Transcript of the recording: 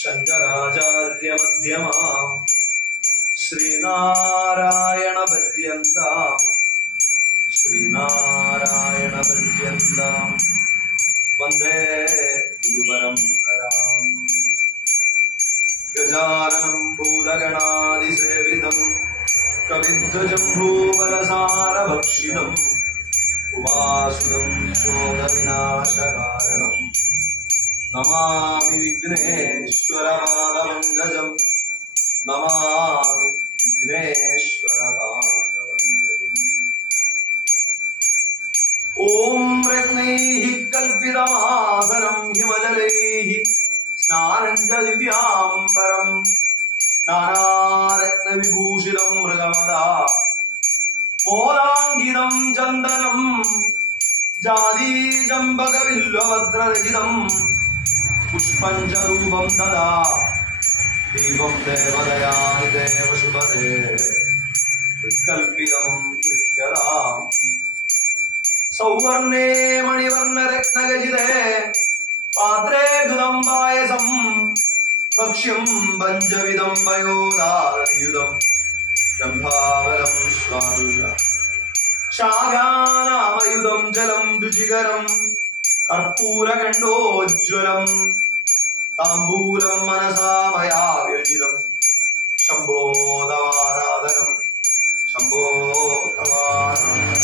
ശങ്കരാചാര്യമധ്യമാം ശ്രീനാരായണപര്യന്താം വന്ദേ ഗുരുപരമ്പരാം. ഗജാനനം ഭൂതഗണാതിസേവിതം കവിദ്വജംഭൂബലസാരഭക്ഷിതം ഉമാസുതം ശോകവിനാശകാരണം നമാമി വിഘ്നേശ്വരപാദപങ്കജം. നമാമി വിഘ്നേശ്വരപാദപങ്കജം. ഓം രത്നൈഃ കൽപിതമാസനം ഹിമജലൈഃ സ്നാനം ച ദിവ്യാംബരം നാനാരത്നവിഭൂഷിതം മൃഗമദാ മോദാങ്കിതം ചന്ദനം ജാതീചമ്പകവില്വഭദ്രരചിതം പുഷ്പം ച രൂപം തദാ ദീപം ദേവതയാനി ദേവശുഭദേ വികൽപിതം ഗൃഹ്യതാം. സൗവർണേ മണിവർണരത്നഖചിതേ പാത്രേ ഘൃതം പായസം ഭക്ഷ്യം പഞ്ചവിധം പയോദാരയുധം രംഭാവലം സ്വാദുജ ശാഖാനാമയുധം ജലം രുചികരം കർപ്പൂരകണ്ഠോജ്വലം താംബൂലം മനസാ മയാ വിരചിതം. ശംഭോ തവാരാധനം ശംഭോ തവാരാധനം.